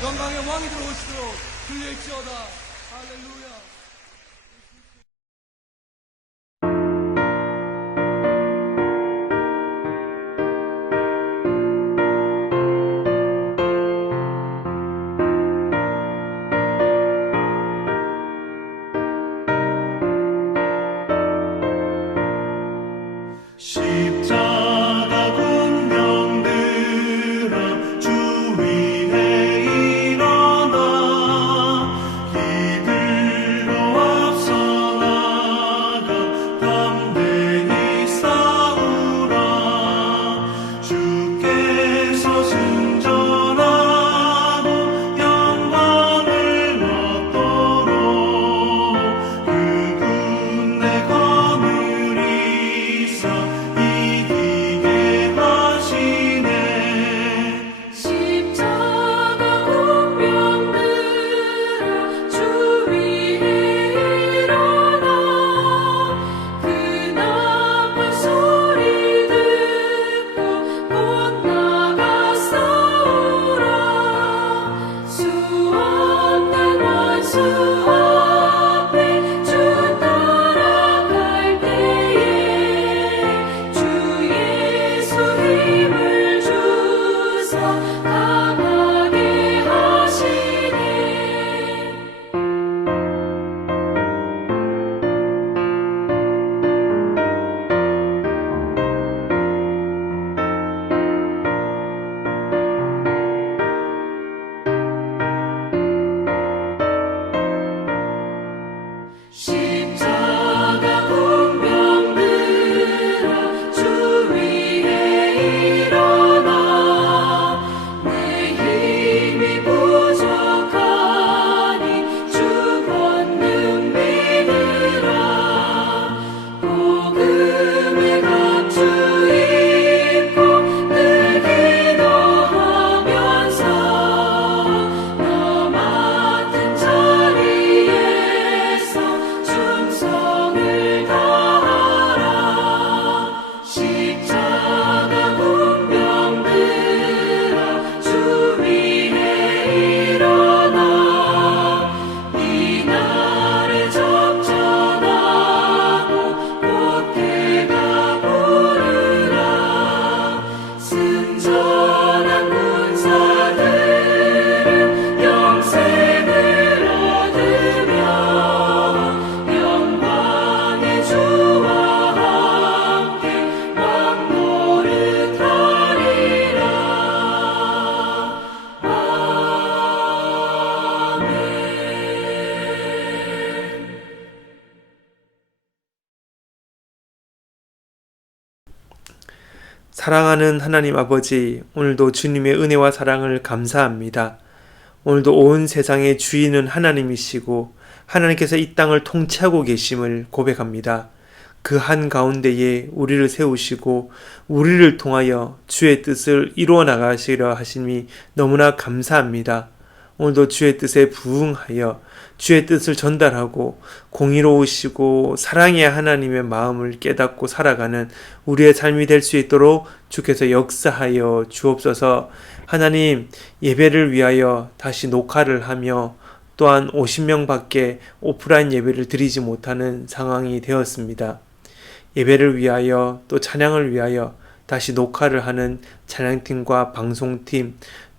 영광의 왕이 들어오시도록 들릴지어다. 할렐루야. 사랑하는 하나님 아버지, 오늘도 주님의 은혜와 사랑을 감사합니다. 오늘도 온 세상의 주인은 하나님이시고 하나님께서 이 땅을 통치하고 계심을 고백합니다. 그 한가운데에 우리를 세우시고 우리를 통하여 주의 뜻을 이루어 나가시려 하심이 너무나 감사합니다. 오늘도 주의 뜻에 부응하여 주의 뜻을 전달하고 공의로우시고 사랑의 하나님의 마음을 깨닫고 살아가는 우리의 삶이 될 수 있도록 주께서 역사하여 주옵소서. 하나님, 예배를 위하여 다시 녹화를 하며 또한 50명밖에 오프라인 예배를 드리지 못하는 상황이 되었습니다. 예배를 위하여 또 찬양을 위하여 다시 녹화를 하는 찬양팀과 방송팀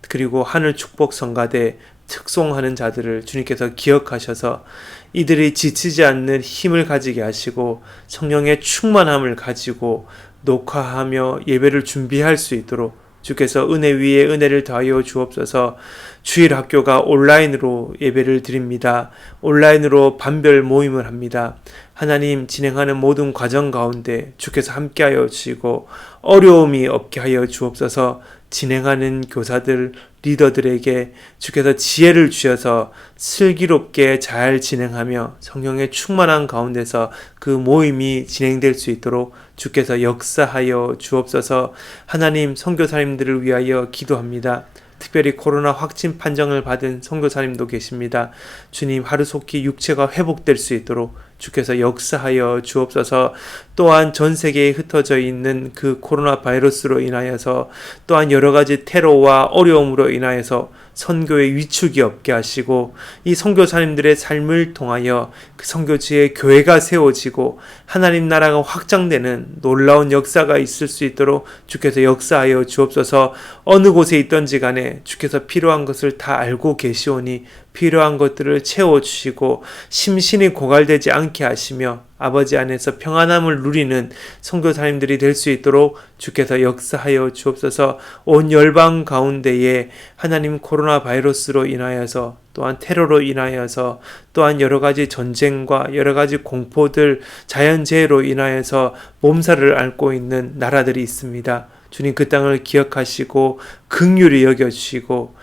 그리고 하늘 축복 성가대 특송하는 자들을 주님께서 기억하셔서 이들이 지치지 않는 힘을 가지게 하시고 성령의 충만함을 가지고 녹화하며 예배를 준비할 수 있도록 주께서 은혜 위에 은혜를 더하여 주옵소서. 주일 학교가 온라인으로 예배를 드립니다. 온라인으로 반별 모임을 합니다. 하나님, 진행하는 모든 과정 가운데 주께서 함께하여 주시고 어려움이 없게 하여 주옵소서. 진행하는 교사들, 리더들에게 주께서 지혜를 주셔서 슬기롭게 잘 진행하며 성령의 충만한 가운데서 그 모임이 진행될 수 있도록 주께서 역사하여 주옵소서. 하나님, 선교사님들을 위하여 기도합니다. 특별히 코로나 확진 판정을 받은 선교사님도 계십니다. 주님, 하루속히 육체가 회복될 수 있도록 주께서 역사하여 주옵소서. 또한 전 세계에 흩어져 있는 그 코로나 바이러스로 인하여서 또한 여러 가지 테러와 어려움으로 인하여서 선교의 위축이 없게 하시고 이 선교사님들의 삶을 통하여 그 선교지에 교회가 세워지고 하나님 나라가 확장되는 놀라운 역사가 있을 수 있도록 주께서 역사하여 주옵소서. 어느 곳에 있던지 간에 주께서 필요한 것을 다 알고 계시오니 필요한 것들을 채워주시고 심신이 고갈되지 않게 하시며 아버지 안에서 평안함을 누리는 선교사님들이 될 수 있도록 주께서 역사하여 주옵소서. 온 열방 가운데에 하나님 코로나 바이러스로 인하여서 또한 테러로 인하여서 또한 여러 가지 전쟁과 여러 가지 공포들, 자연재해로 인하여서 몸살을 앓고 있는 나라들이 있습니다. 주님, 그 땅을 기억하시고 긍휼히 여겨주시고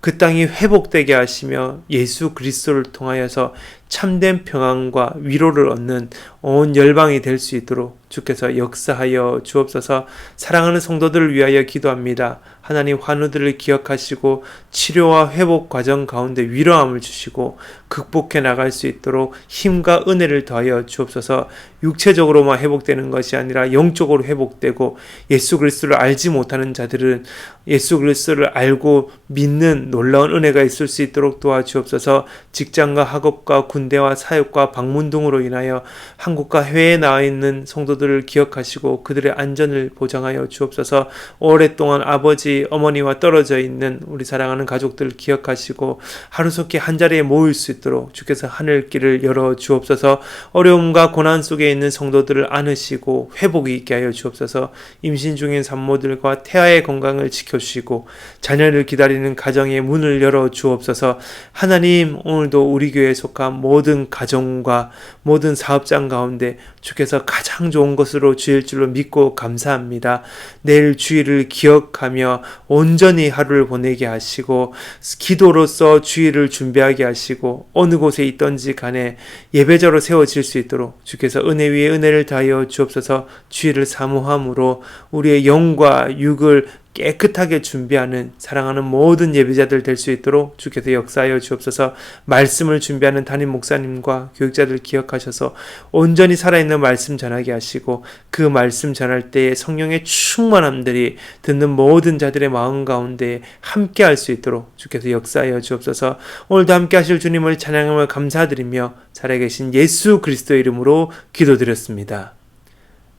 그 땅이 회복되게 하시며 예수 그리스도를 통하여서 참된 평안과 위로를 얻는 온 열방이 될 수 있도록 주께서 역사하여 주옵소서. 사랑하는 성도들을 위하여 기도합니다. 하나님, 환우들을 기억하시고 치료와 회복 과정 가운데 위로함을 주시고 극복해 나갈 수 있도록 힘과 은혜를 더하여 주옵소서. 육체적으로만 회복되는 것이 아니라 영적으로 회복되고 예수 그리스도를 알지 못하는 자들은 예수 그리스도를 알고 믿는 놀라운 은혜가 있을 수 있도록 도와주옵소서. 직장과 학업과 군대와 사역과 방문 등으로 인하여 한국과 해외에 나와 있는 성도들을 기억하시고 그들의 안전을 보장하여 주옵소서. 오랫동안 아버지, 어머니와 떨어져 있는 우리 사랑하는 가족들 기억하시고 하루속히 한자리에 모일 수 있도록 주께서 하늘길을 열어 주옵소서. 어려움과 고난 속에 있는 성도들을 안으시고 회복이 있게 하여 주옵소서. 임신 중인 산모들과 태아의 건강을 지켜주시고 자녀를 기다리는 가정의 문을 열어 주옵소서. 하나님, 오늘도 우리 교회에 속한 모든 가정과 모든 사업장 가운데 주께서 가장 좋은 것으로 주일 줄로 믿고 감사합니다. 내일 주일을 기억하며 온전히 하루를 보내게 하시고 기도로서 주일을 준비하게 하시고 어느 곳에 있던지 간에 예배자로 세워질 수 있도록 주께서 은혜 위에 은혜를 다하여 주옵소서. 주일을 사모함으로 우리의 영과 육을 깨끗하게 준비하는 사랑하는 모든 예배자들 될 수 있도록 주께서 역사하여 주옵소서. 말씀을 준비하는 담임 목사님과 교육자들 기억하셔서 온전히 살아있는 말씀 전하게 하시고 그 말씀 전할 때에 성령의 충만함들이 듣는 모든 자들의 마음 가운데 함께 할 수 있도록 주께서 역사하여 주옵소서. 오늘도 함께 하실 주님을 찬양하며 감사드리며 살아계신 예수 그리스도의 이름으로 기도드렸습니다.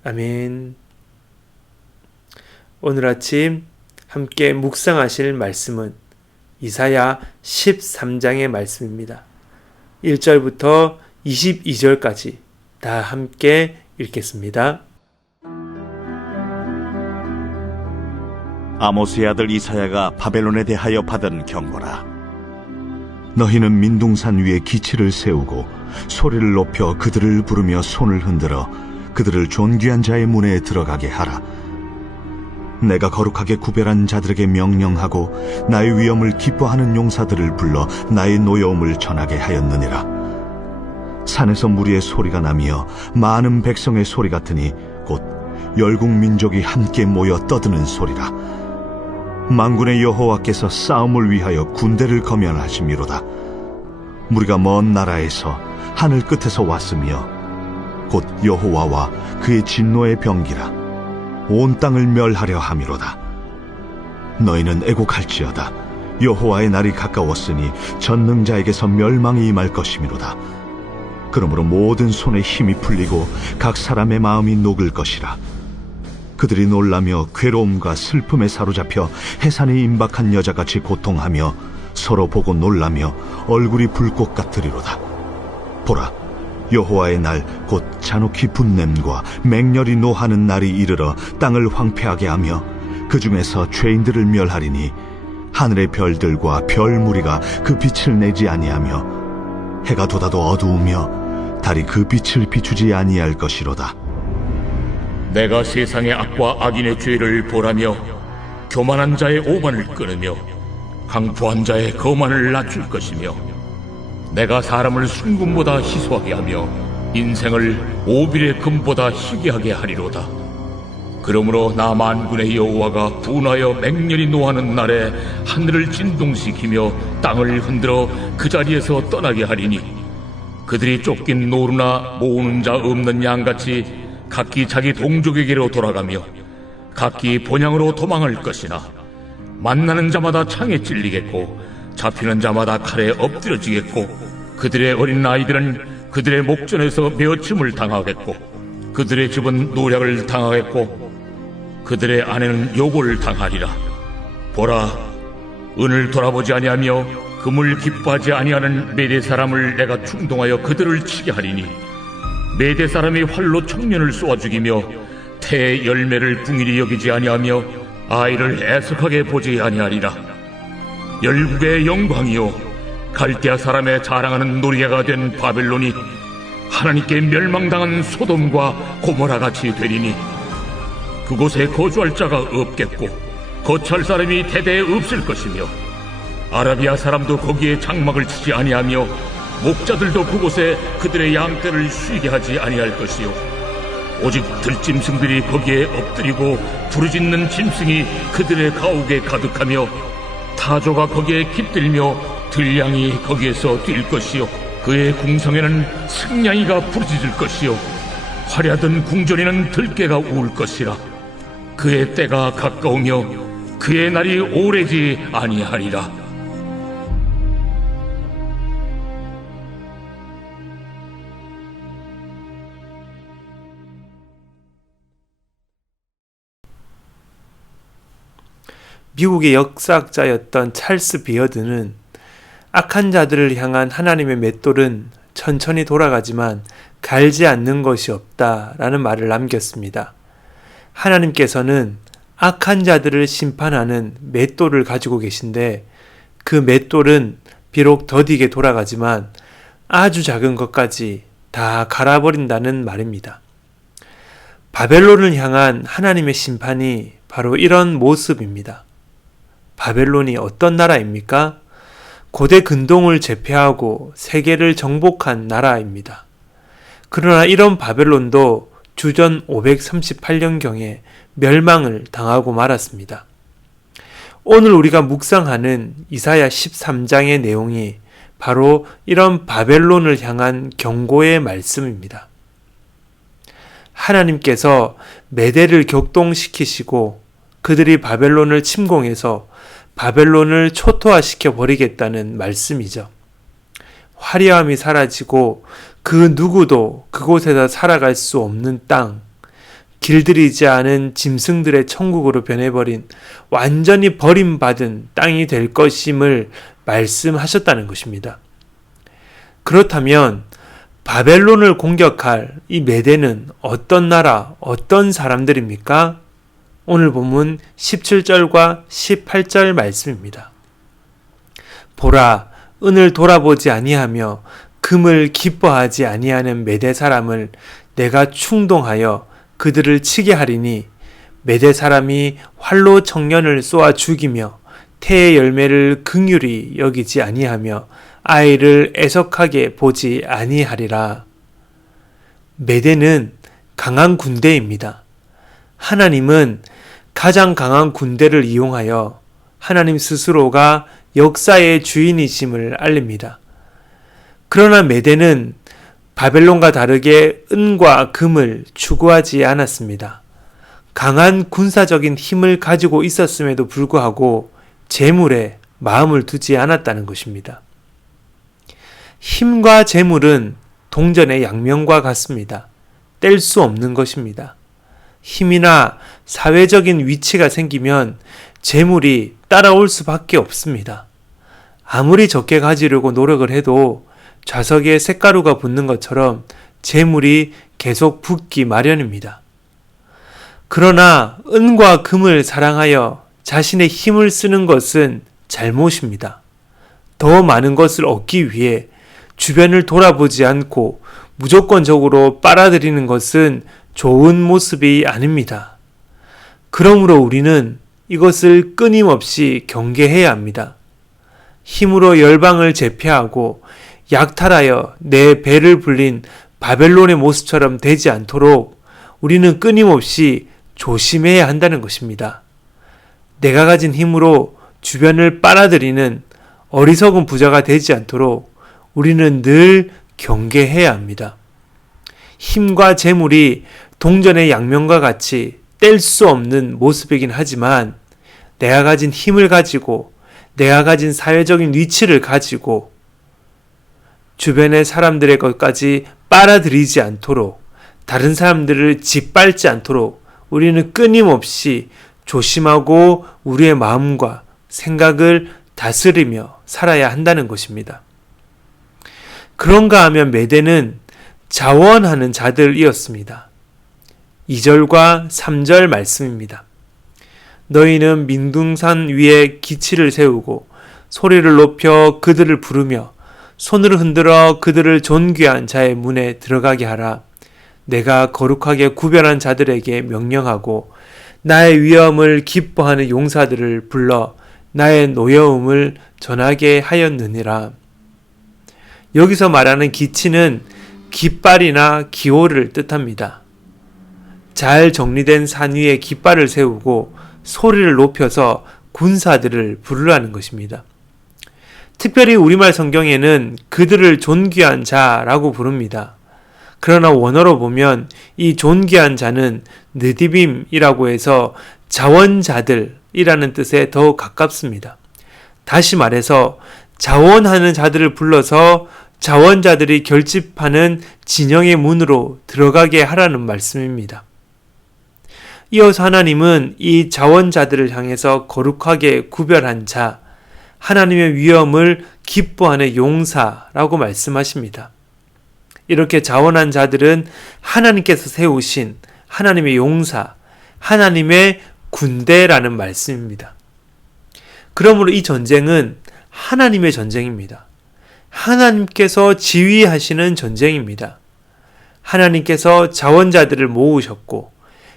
아멘. 오늘 아침 함께 묵상하실 말씀은 이사야 13장의 말씀입니다. 1절부터 22절까지 다 함께 읽겠습니다. 아모스의 아들 이사야가 바벨론에 대하여 받은 경고라. 너희는 민둥산 위에 기치를 세우고 소리를 높여 그들을 부르며 손을 흔들어 그들을 존귀한 자의 문에 들어가게 하라. 내가 거룩하게 구별한 자들에게 명령하고 나의 위엄을 기뻐하는 용사들을 불러 나의 노여움을 전하게 하였느니라. 산에서 무리의 소리가 나며 많은 백성의 소리 같으니 곧 열국 민족이 함께 모여 떠드는 소리라. 만군의 여호와께서 싸움을 위하여 군대를 거면하심이로다. 무리가 먼 나라에서 하늘 끝에서 왔으며 곧 여호와와 그의 진노의 병기라. 온 땅을 멸하려 함이로다. 너희는 애곡할지어다. 여호와의 날이 가까웠으니 전능자에게서 멸망이 임할 것이미로다. 그러므로 모든 손에 힘이 풀리고 각 사람의 마음이 녹을 것이라. 그들이 놀라며 괴로움과 슬픔에 사로잡혀 해산에 임박한 여자같이 고통하며 서로 보고 놀라며 얼굴이 불꽃 같으리로다. 보라, 여호와의 날 곧 잔혹히 분냄과 맹렬히 노하는 날이 이르러 땅을 황폐하게 하며 그 중에서 죄인들을 멸하리니 하늘의 별들과 별 무리가 그 빛을 내지 아니하며 해가 돋아도 어두우며 달이 그 빛을 비추지 아니할 것이로다. 내가 세상의 악과 악인의 죄를 보라며 교만한 자의 오만을 끊으며 강포한 자의 거만을 낮출 것이며 내가 사람을 순금보다 희소하게 하며 인생을 오빌의 금보다 희귀하게 하리로다. 그러므로 나 만군의 여호와가 분하여 맹렬히 노하는 날에 하늘을 진동시키며 땅을 흔들어 그 자리에서 떠나게 하리니 그들이 쫓긴 노루나 모으는 자 없는 양같이 각기 자기 동족에게로 돌아가며 각기 본향으로 도망할 것이나 만나는 자마다 창에 찔리겠고 잡히는 자마다 칼에 엎드려지겠고 그들의 어린 아이들은 그들의 목전에서 메어침을 당하겠고 그들의 집은 노략을 당하겠고 그들의 아내는 욕을 당하리라. 보라, 은을 돌아보지 아니하며 금을 기뻐하지 아니하는 메대 사람을 내가 충동하여 그들을 치게 하리니 메대 사람이 활로 청년을 쏘아 죽이며 태의 열매를 궁일이 여기지 아니하며 아이를 애석하게 보지 아니하리라. 열국의 영광이요 갈대아 사람의 자랑하는 노리개가 된 바벨론이 하나님께 멸망당한 소돔과 고모라 같이 되리니 그곳에 거주할 자가 없겠고 거처할 사람이 대대에 없을 것이며 아라비아 사람도 거기에 장막을 치지 아니하며 목자들도 그곳에 그들의 양떼를 쉬게 하지 아니할 것이요 오직 들짐승들이 거기에 엎드리고 부르짖는 짐승이 그들의 가옥에 가득하며 타조가 거기에 깃들며 들량이 거기에서 뛸 것이요 그의 궁성에는 승냥이가 부르짖을 것이요 화려하던 궁전에는 들깨가 울 것이라. 그의 때가 가까우며 그의 날이 오래지 아니하리라. 미국의 역사학자였던 찰스 비어드는 악한 자들을 향한 하나님의 맷돌은 천천히 돌아가지만 갈지 않는 것이 없다라는 말을 남겼습니다. 하나님께서는 악한 자들을 심판하는 맷돌을 가지고 계신데 그 맷돌은 비록 더디게 돌아가지만 아주 작은 것까지 다 갈아버린다는 말입니다. 바벨론을 향한 하나님의 심판이 바로 이런 모습입니다. 바벨론이 어떤 나라입니까? 고대 근동을 제패하고 세계를 정복한 나라입니다. 그러나 이런 바벨론도 주전 538년경에 멸망을 당하고 말았습니다. 오늘 우리가 묵상하는 이사야 13장의 내용이 바로 이런 바벨론을 향한 경고의 말씀입니다. 하나님께서 메대를 격동시키시고 그들이 바벨론을 침공해서 바벨론을 초토화시켜 버리겠다는 말씀이죠. 화려함이 사라지고 그 누구도 그곳에서 살아갈 수 없는 땅, 길들이지 않은 짐승들의 천국으로 변해버린 완전히 버림받은 땅이 될 것임을 말씀하셨다는 것입니다. 그렇다면 바벨론을 공격할 이 메대는 어떤 나라, 어떤 사람들입니까? 오늘 본문 17절과 18절 말씀입니다. 보라, 은을 돌아보지 아니하며 금을 기뻐하지 아니하는 메대 사람을 내가 충동하여 그들을 치게 하리니 메대 사람이 활로 청년을 쏘아 죽이며 태의 열매를 긍휼히 여기지 아니하며 아이를 애석하게 보지 아니하리라. 메대는 강한 군대입니다. 하나님은 가장 강한 군대를 이용하여 하나님 스스로가 역사의 주인이심을 알립니다. 그러나 메대는 바벨론과 다르게 은과 금을 추구하지 않았습니다. 강한 군사적인 힘을 가지고 있었음에도 불구하고 재물에 마음을 두지 않았다는 것입니다. 힘과 재물은 동전의 양면과 같습니다. 뗄 수 없는 것입니다. 힘이나 사회적인 위치가 생기면 재물이 따라올 수밖에 없습니다. 아무리 적게 가지려고 노력을 해도 좌석에 쇳가루가 붙는 것처럼 재물이 계속 붙기 마련입니다. 그러나 은과 금을 사랑하여 자신의 힘을 쓰는 것은 잘못입니다. 더 많은 것을 얻기 위해 주변을 돌아보지 않고 무조건적으로 빨아들이는 것은 좋은 모습이 아닙니다. 그러므로 우리는 이것을 끊임없이 경계해야 합니다. 힘으로 열방을 제패하고 약탈하여 내 배를 불린 바벨론의 모습처럼 되지 않도록 우리는 끊임없이 조심해야 한다는 것입니다. 내가 가진 힘으로 주변을 빨아들이는 어리석은 부자가 되지 않도록 우리는 늘 경계해야 합니다. 힘과 재물이 동전의 양면과 같이 뗄 수 없는 모습이긴 하지만 내가 가진 힘을 가지고 내가 가진 사회적인 위치를 가지고 주변의 사람들의 것까지 빨아들이지 않도록 다른 사람들을 짓밟지 않도록 우리는 끊임없이 조심하고 우리의 마음과 생각을 다스리며 살아야 한다는 것입니다. 그런가 하면 메대는 자원하는 자들이었습니다. 2절과 3절 말씀입니다. 너희는 민둥산 위에 기치를 세우고 소리를 높여 그들을 부르며 손을 흔들어 그들을 존귀한 자의 문에 들어가게 하라. 내가 거룩하게 구별한 자들에게 명령하고 나의 위엄을 기뻐하는 용사들을 불러 나의 노여움을 전하게 하였느니라. 여기서 말하는 기치는 깃발이나 기호를 뜻합니다. 잘 정리된 산 위에 깃발을 세우고 소리를 높여서 군사들을 부르라는 것입니다. 특별히 우리말 성경에는 그들을 존귀한 자라고 부릅니다. 그러나 원어로 보면 이 존귀한 자는 느디빔이라고 해서 자원자들이라는 뜻에 더 가깝습니다. 다시 말해서 자원하는 자들을 불러서 자원자들이 결집하는 진영의 문으로 들어가게 하라는 말씀입니다. 이어서 하나님은 이 자원자들을 향해서 거룩하게 구별한 자, 하나님의 위엄을 기뻐하는 용사라고 말씀하십니다. 이렇게 자원한 자들은 하나님께서 세우신 하나님의 용사, 하나님의 군대라는 말씀입니다. 그러므로 이 전쟁은 하나님의 전쟁입니다. 하나님께서 지휘하시는 전쟁입니다. 하나님께서 자원자들을 모으셨고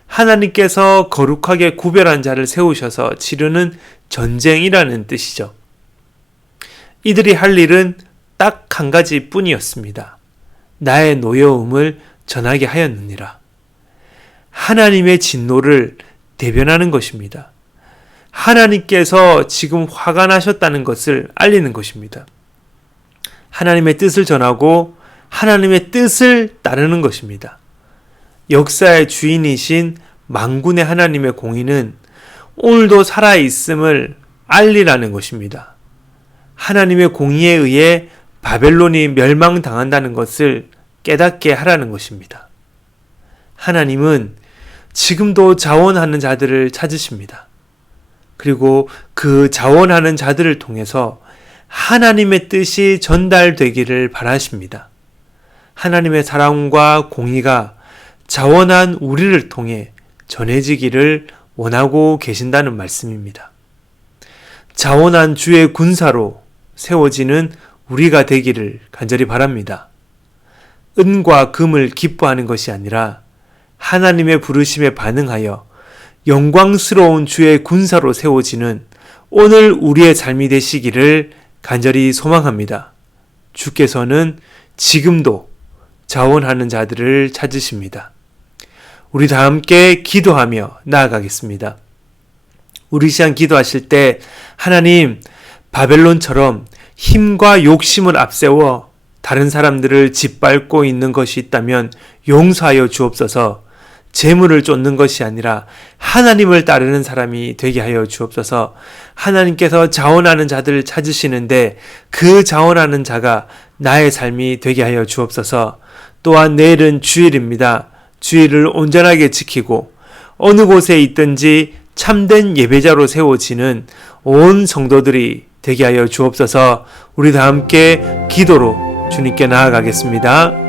하나님께서 거룩하게 구별한 자를 세우셔서 치르는 전쟁이라는 뜻이죠. 이들이 할 일은 딱 한 가지 뿐이었습니다. 나의 노여움을 전하게 하였느니라. 하나님의 진노를 대변하는 것입니다. 하나님께서 지금 화가 나셨다는 것을 알리는 것입니다. 하나님의 뜻을 전하고 하나님의 뜻을 따르는 것입니다. 역사의 주인이신 만군의 하나님의 공의는 오늘도 살아있음을 알리라는 것입니다. 하나님의 공의에 의해 바벨론이 멸망당한다는 것을 깨닫게 하라는 것입니다. 하나님은 지금도 자원하는 자들을 찾으십니다. 그리고 그 자원하는 자들을 통해서 하나님의 뜻이 전달되기를 바라십니다. 하나님의 사랑과 공의가 자원한 우리를 통해 전해지기를 원하고 계신다는 말씀입니다. 자원한 주의 군사로 세워지는 우리가 되기를 간절히 바랍니다. 은과 금을 기뻐하는 것이 아니라 하나님의 부르심에 반응하여 영광스러운 주의 군사로 세워지는 오늘 우리의 삶이 되시기를 간절히 소망합니다. 주께서는 지금도 자원하는 자들을 찾으십니다. 우리 다 함께 기도하며 나아가겠습니다. 우리 시간 기도하실 때 하나님, 바벨론처럼 힘과 욕심을 앞세워 다른 사람들을 짓밟고 있는 것이 있다면 용서하여 주옵소서. 재물을 쫓는 것이 아니라 하나님을 따르는 사람이 되게 하여 주옵소서. 하나님께서 자원하는 자들을 찾으시는데 그 자원하는 자가 나의 삶이 되게 하여 주옵소서. 또한 내일은 주일입니다. 주일을 온전하게 지키고 어느 곳에 있든지 참된 예배자로 세워지는 온 성도들이 되게 하여 주옵소서. 우리 다 함께 기도로 주님께 나아가겠습니다.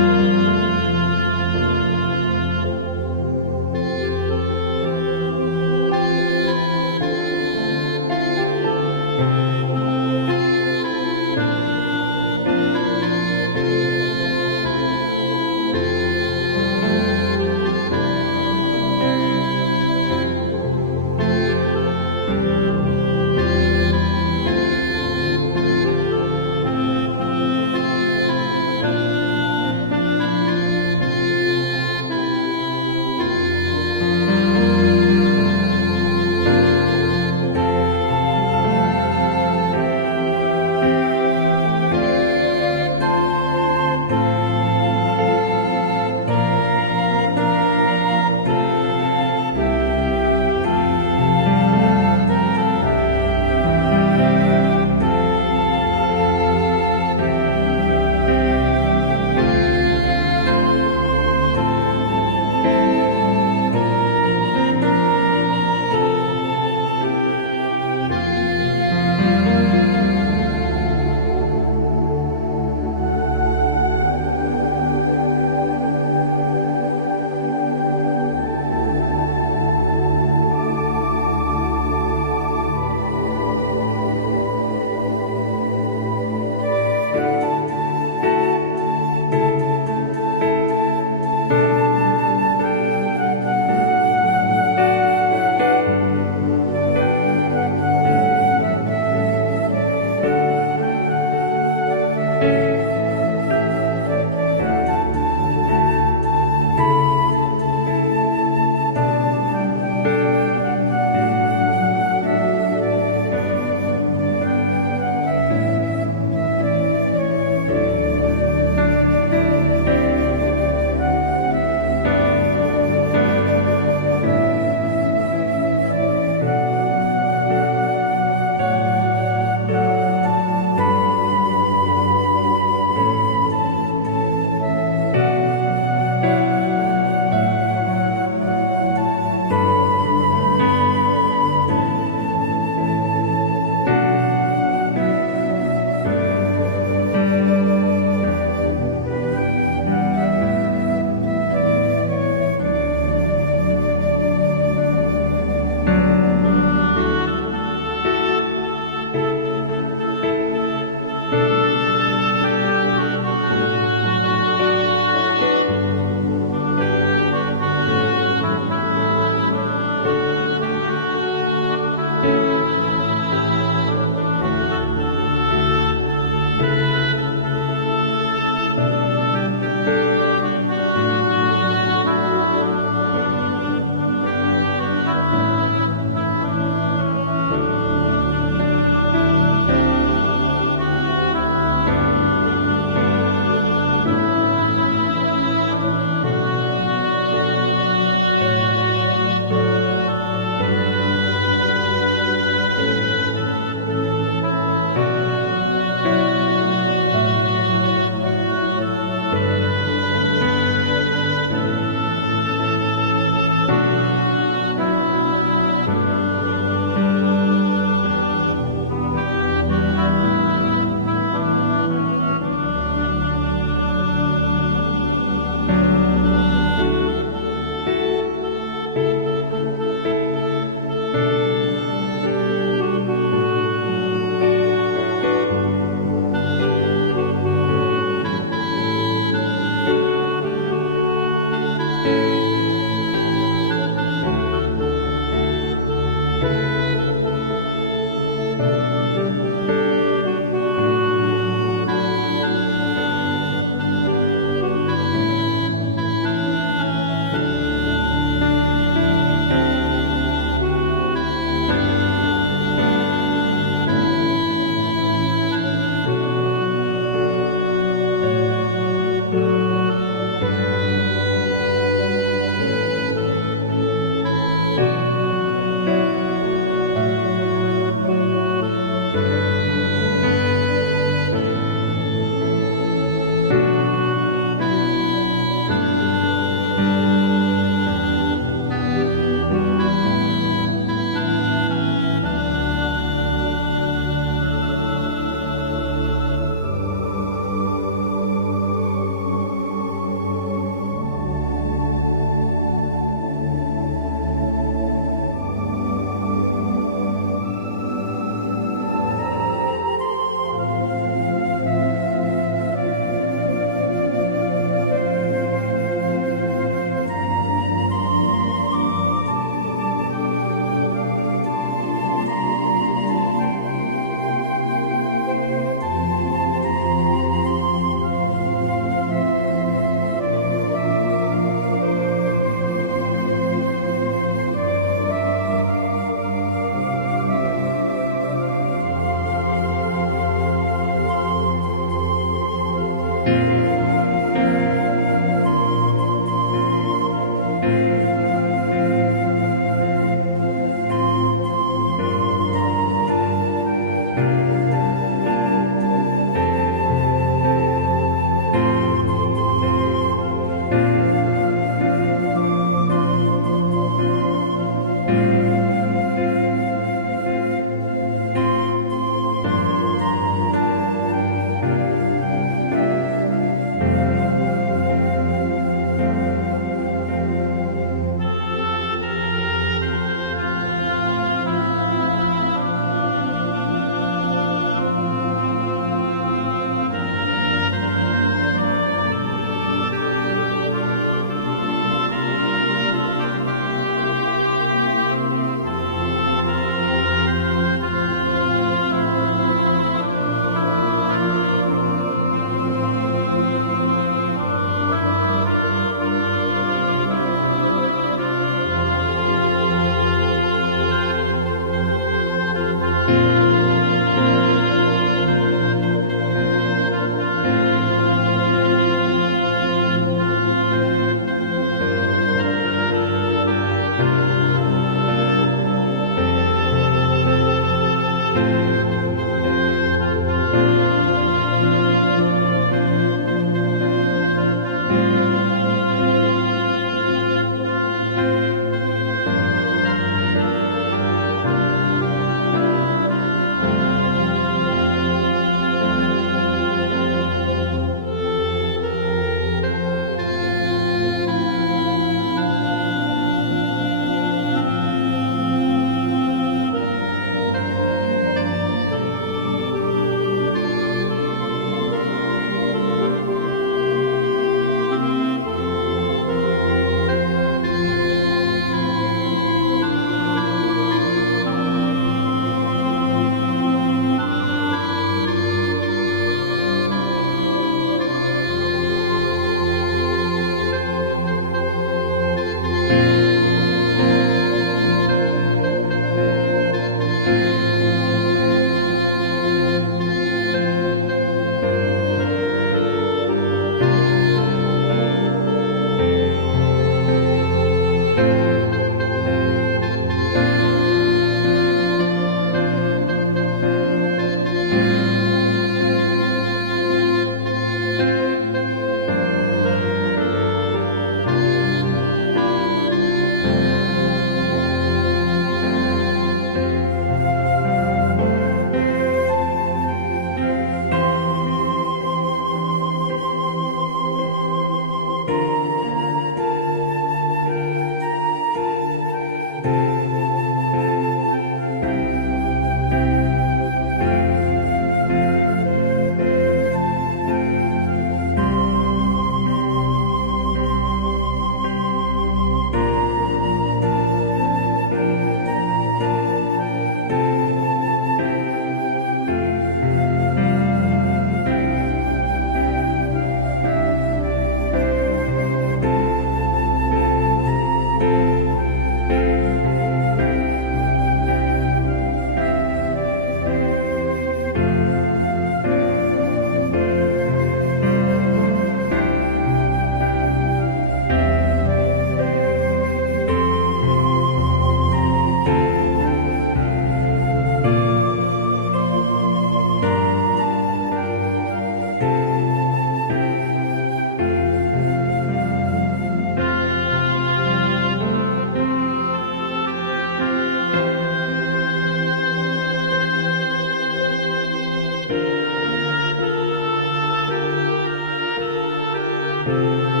아멘.